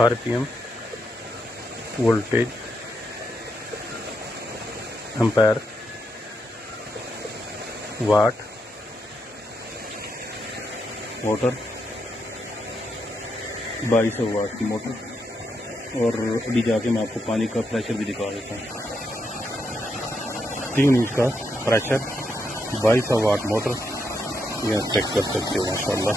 RPM, voltage, empire, वाट, motor 2200 वाट की motor. और अभी जाके मैं आपको पानी का प्रेशर भी दिखा देता हूँ। 3 इंच का प्रेशर, 2200 वाट मोटर, यह चेक कर सकते हो माशाल्लाह।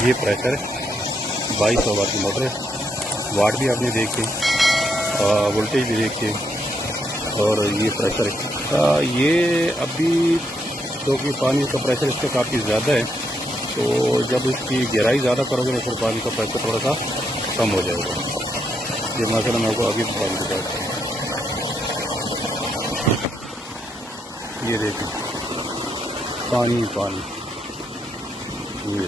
ये प्रेशर है, 2200 वाट की मोटर है। वाट भी आपने देखे, वोल्टेज भी देखे, और ये प्रेशर है। ये अभी क्योंकि पानी का प्रेशर इसका काफ़ी ज़्यादा है, तो जब इसकी गहराई ज़्यादा करोगे तो फिर पानी का प्रेशर थोड़ा सा कम हो जाएगा। ये मसला मैं आपको आगे पानी बताता हूँ। ये देखिए पानी पानी, ये